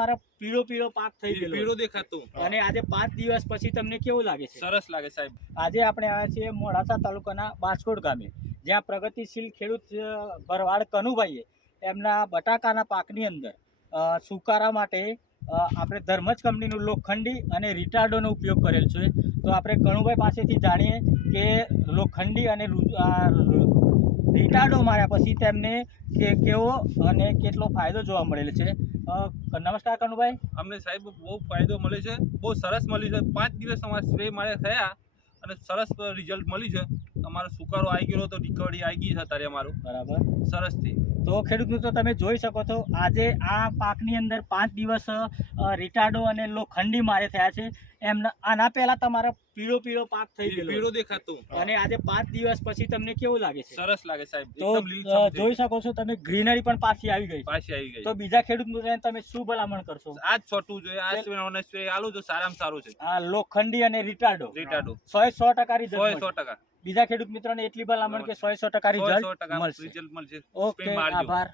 તમારો પીળો પીળો પાક થઈ ગયેલો, પીળો દેખાતો, અને આજે 5 દિવસ પછી તમને કેવું લાગે છે? સરસ લાગે સાહેબ. આજે આપણે આવ્યા છીએ મોડાસા તાલુકાના બાજકોટ ગામે, જ્યાં પ્રગતિશીલ ખેડૂત ભરવાડ કનુભાઈએ એમના બટાકાના પાકની અંદર સુકારા માટે આપણે ધર્મજ કંપનીનું લોખંડી અને રિટાર્ડોનો ઉપયોગ કરેલ છે. તો આપણે કનુભાઈ પાસેથી જાણીએ કે લોખંડી અને રિટાર્ડો માર્યા પછી તેમને કેવો અને કેટલો ફાયદો જોવા મળેલો છે. નમસ્કાર કનુભાઈ. અમને સાહેબ બહુ ફાયદો મળે છે, બહુ સરસ મળ્યું છે. 5 દિવસ અમારા સ્પ્રે માર્યા થયા અને સરસ રિઝલ્ટ મળ્યું છે. અમારો સુકારો આવી ગયો તો રિકવરી આવી ગઈ છે અત્યારે અમારું બરાબર સરસથી. તો ખેડૂત મિત્રો તમે જોઈ શકો છો, આજે આ પાકની અંદર 5 દિવસ રિટાર્ડો અને લોખંડી મારે થયા છે. આના પહેલા તમારો પીળો પીળો પાક થઈ ગયેલો, પીળો દેખાતો, અને આજે 5 દિવસ પછી તમને કેવું લાગે છે? સરસ લાગે સાહેબ. તો જોઈ શકો છો તમે, ગ્રીનરી પણ પાછી આવી ગઈ. તો બીજા ખેડૂત મિત્રોને તમે શું ભલામણ કરશો? આ જ છોટવું જોઈએ, આ સ્પ્રે આલું તો સારામાં સારું છે. આ લોખંડી અને રિટાર્ડો 100% રિઝલ્ટ 100%. બીજા ખેડૂત મિત્રોને એટલી ભલામણ કે 100% રિઝલ્ટ મળશે. મળશે. ઓકે, આભાર.